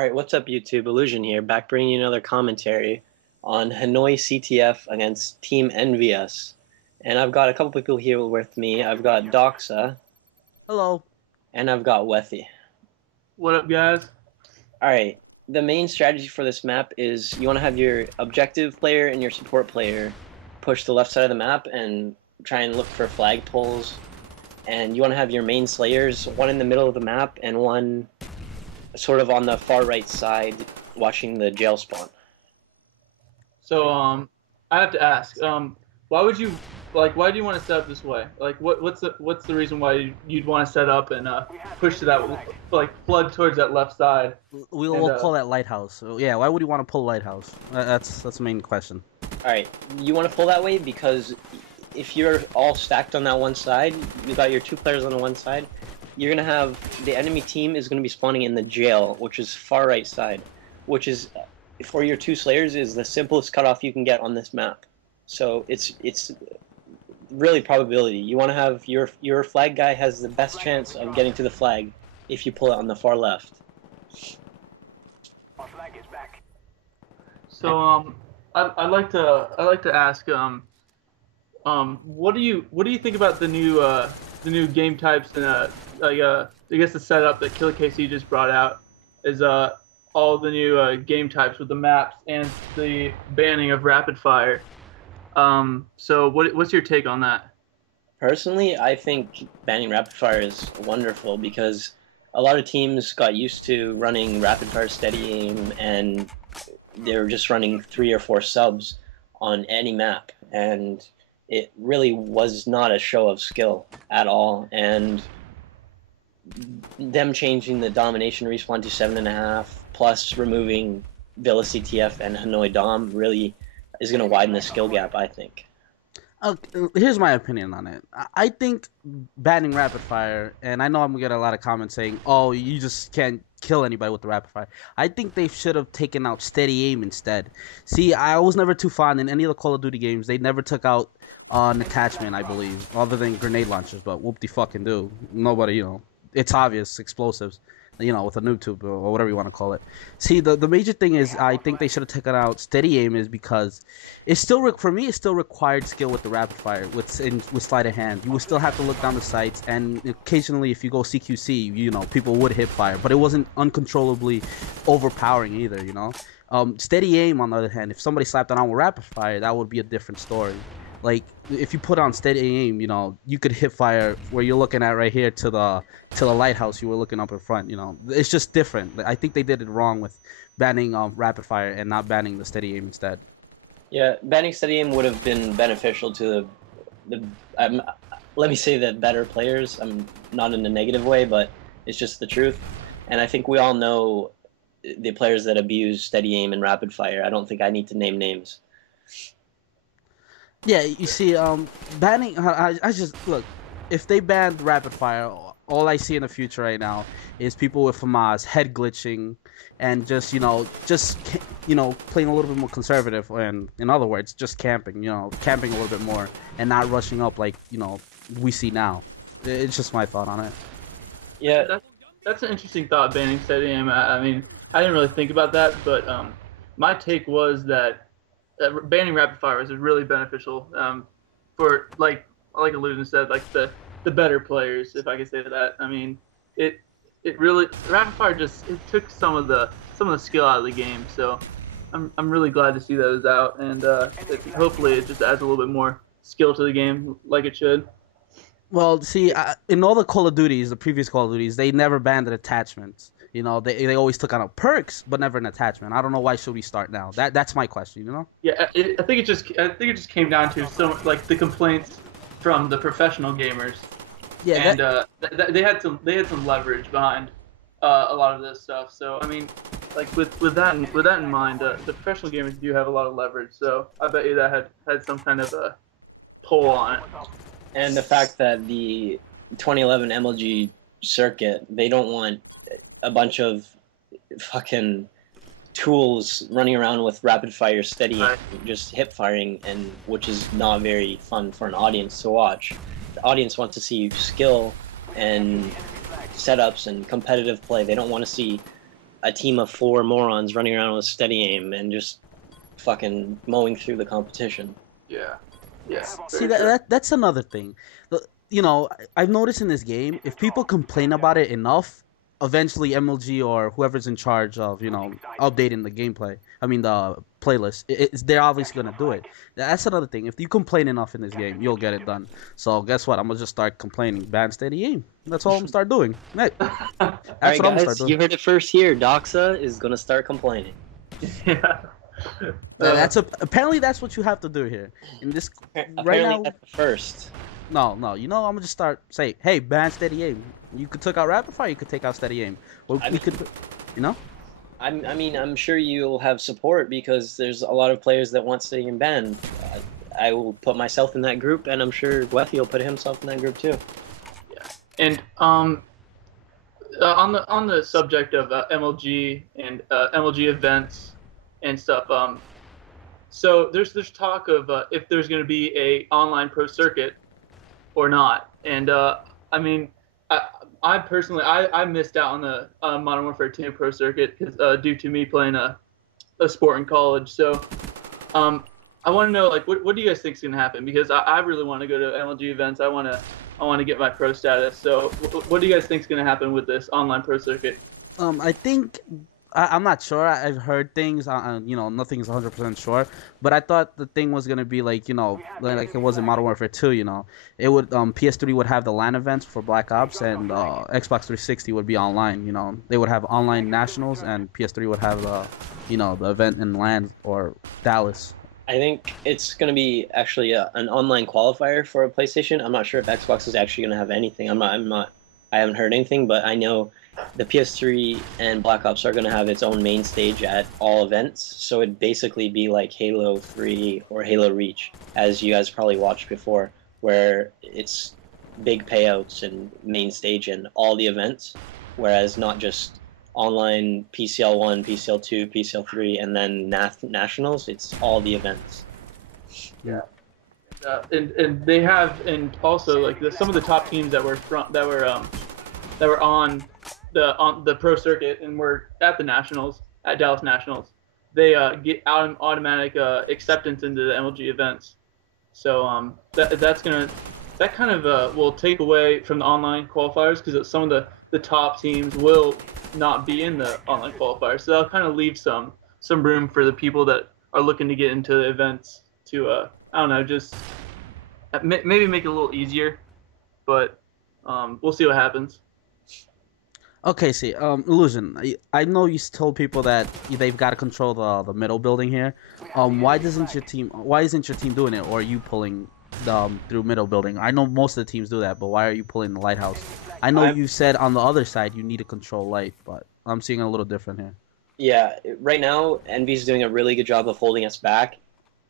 All right, what's up, YouTube? Illusion here, back bringing you another commentary on Hanoi CTF against Team EnVyUs. And I've got a couple people here with me. I've got Doxa, Hello. and I've got Wethy. What up, guys? All right, the main strategy for this map is you want to have your objective player and your support player push the left side of the map and try and look for flag pulls. And you want to have your main slayers, one in the middle of the map and one sort of on the far right side watching the jail spawn. So, I have to ask, why would you, why do you want to set up this way? What's the reason why you'd want to set up and push to that, flood towards that left side? We'll call that lighthouse. So, yeah, why would you want to pull lighthouse? That's the main question. All right, you want to pull that way because if you're all stacked on that one side, you got your two players on the one side, you're going to have the enemy team is going to be spawning in the jail, which is far right side, which is, for your two slayers, is the simplest cutoff you can get on this map. So it's really probability. You want to have your flag guy has the best chance of getting to the flag if you pull it on the far left. So, I'd like to ask, what do you think about the new game types and I guess the setup that Killer KC just brought out is all the new game types with the maps and the banning of Rapidfire. So what's your take on that? Personally, I think banning Rapidfire is wonderful because a lot of teams got used to running Rapidfire steady aim and they're just running 3 or 4 subs on any map, and it really was not a show of skill at all. And them changing the domination respawn to 7.5 plus removing Villa CTF and Hanoi Dom really is going to widen the skill gap, I think. Here's my opinion on it. I think banning rapid fire, and I know I'm gonna get a lot of comments saying, "Oh, you just can't kill anybody with the rapid fire." I think they should have taken out steady aim instead. See, I was never too fond in any of the Call of Duty games. They never took out an attachment, I believe, other than grenade launchers. But whoop de fucking do. Nobody, it's obvious explosives. With a noob tube or whatever you want to call it. See, the major thing is I think they should have taken out steady aim is because it's still, for me, it's still required skill with the rapid fire, with sleight of hand. You will still have to look down the sights, and occasionally if you go CQC, people would hip fire, but it wasn't uncontrollably overpowering either, Steady aim, on the other hand, if somebody slapped it on with rapid fire, that would be a different story. Like, if you put on steady aim, you could hip fire where you're looking at right here to the lighthouse you were looking up in front, It's just different. I think they did it wrong with banning rapid fire and not banning the steady aim instead. Yeah, banning steady aim would have been beneficial to let me say that better players. I'm not in a negative way, but it's just the truth. And I think we all know the players that abuse steady aim and rapid fire. I don't think I need to name names. Yeah, you see, banning. I just look. If they banned rapid fire, all I see in the future right now is people with FAMAS head glitching and just playing a little bit more conservative, and in other words, just camping. Camping a little bit more and not rushing up like we see now. It's just my thought on it. Yeah, That's an interesting thought, banning steady aim. I mean, I didn't really think about that, but my take was that banning rapid fire is really beneficial for like Illusion said, like the better players, if I could say that. I mean, it really, rapid fire just took some of the skill out of the game. So I'm really glad to see those out, and hopefully it just adds a little bit more skill to the game, like it should. Well, see, in all the Call of Duties, the previous Call of Duties, they never banned the attachments. They always took out perks, but never an attachment. I don't know why should we start now. That's my question. Yeah, I think it just came down to the complaints from the professional gamers. Yeah, and they had some leverage behind a lot of this stuff. So I mean, with that in mind, the professional gamers do have a lot of leverage. So I bet you that had some kind of a pull on it. and the fact that the 2011 MLG circuit, they don't want a bunch of fucking tools running around with rapid fire steady, just hip firing, and which is not very fun for an audience to watch. The audience wants to see skill and setups and competitive play. They don't want to see a team of 4 morons running around with steady aim and just fucking mowing through the competition. Yeah. Yeah. See, very true. that's another thing. You know, I've noticed in this game, if people complain about it enough, eventually MLG or whoever's in charge of, you know, updating the gameplay, I mean the playlist, they're obviously gonna do it. That's another thing. If you complain enough in this game, you'll get it done. So guess what? I'm gonna just start complaining. Ban steady aim. That's all I'm gonna start doing. Right. That's All what right, I'm gonna start guys, doing. you heard it first here. Doxa is gonna start complaining. Yeah. Apparently that's what you have to do here. In this Apparently, right now, that's the first. no. You know, I'm gonna just start say, hey, ban steady aim. You could take out Rapidfire, you could take out steady aim. Or we could, you know. I mean, I'm sure you'll have support because there's a lot of players that want steady aim banned. I will put myself in that group, and I'm sure Wethy will put himself in that group too. Yeah. And on the subject of MLG and MLG events and stuff, so there's talk of if there's going to be a online pro circuit or not. And I mean, I personally I missed out on the Modern Warfare 2 pro circuit due to me playing a sport in college. So I want to know, like, what do you guys think is going to happen? Because I really want to go to MLG events. I want to get my pro status. So what do you guys think is going to happen with this online pro circuit? I think I'm not sure. I've heard things. You know, nothing's 100% sure. But I thought the thing was gonna be like, you know, like it was in Modern Warfare 2. You know, it would PS3 would have the LAN events for Black Ops, and Xbox 360 would be online. You know, they would have online nationals, and PS3 would have you know, the event in LAN or Dallas. I think it's going to be actually an online qualifier for a PlayStation. I'm not sure if Xbox is actually going to have anything. I haven't heard anything, but I know the PS3 and Black Ops are going to have its own main stage at all events. So it'd basically be like Halo 3 or Halo Reach, as you guys probably watched before, where it's big payouts and main stage in all the events, whereas not just online PCL 1, PCL 2, PCL 3, and then nationals. It's all the events. Yeah. And they have, and also like some of the top teams that were on the pro circuit and were at the nationals, at Dallas Nationals, they get automatic acceptance into the MLG events. So that kind of will take away from the online qualifiers, because some of the top teams will not be in the online qualifiers. So that'll kind of leave some room for the people that are looking to get into the events to I don't know, just maybe make it a little easier, but we'll see what happens. Okay, see, Illusion, I know you told people that they've got to control the middle building here. Why isn't your team doing it, or are you pulling through middle building? I know most of the teams do that, but why are you pulling the lighthouse? I know you said on the other side you need to control light, but I'm seeing a little different here. Yeah, right now Envy's doing a really good job of holding us back.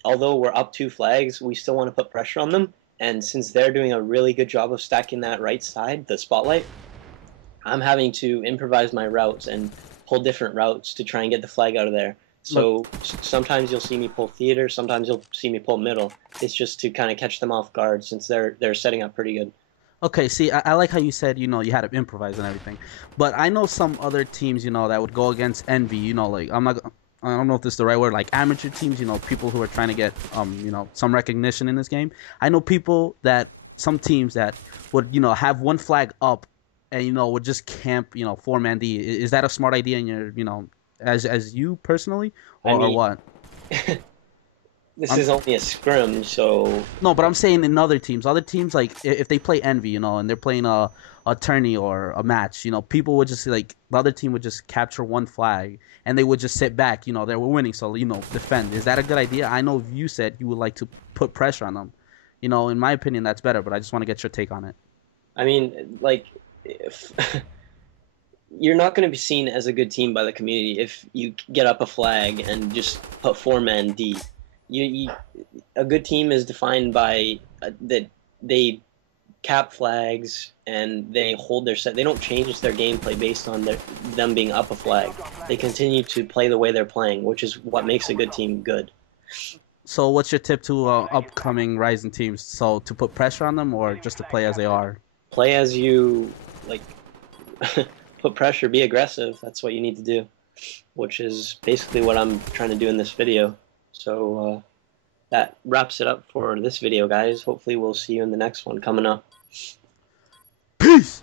Although we're up 2 flags, we still want to put pressure on them. And since they're doing a really good job of stacking that right side, the spotlight, I'm having to improvise my routes and pull different routes to try and get the flag out of there. So sometimes you'll see me pull theater, sometimes you'll see me pull middle. It's just to kind of catch them off guard, since they're setting up pretty good. Okay, see, I like how you said, you know, you had to improvise and everything. But I know some other teams, you know, that would go against Envy, you know, like, I don't know if this is the right word, like amateur teams, you know, people who are trying to get, you know, some recognition in this game. I know some teams that would, you know, have one flag up and, you know, would just camp, you know, 4-man D. Is that a smart idea in your, you know, as you personally, or what? This is only a scrim, so... No, but I'm saying in other teams, like, if they play Envy, you know, and they're playing a tourney or a match, you know, people would just, like, the other team would just capture one flag, and they would just sit back, you know, they were winning, so, you know, defend. Is that a good idea? I know you said you would like to put pressure on them. You know, in my opinion, that's better, but I just want to get your take on it. I mean, like, if... You're not going to be seen as a good team by the community if you get up a flag and just put 4-man D. A good team is defined by that they cap flags and they hold their set. They don't change their gameplay based on them being up a flag. They continue to play the way they're playing, which is what makes a good team good. So what's your tip to upcoming rising teams? So to put pressure on them, or just to play as they are? Play as you, like, put pressure, be aggressive. That's what you need to do. which is basically what I'm trying to do in this video. So that wraps it up for this video, guys. Hopefully we'll see you in the next one coming up. Peace!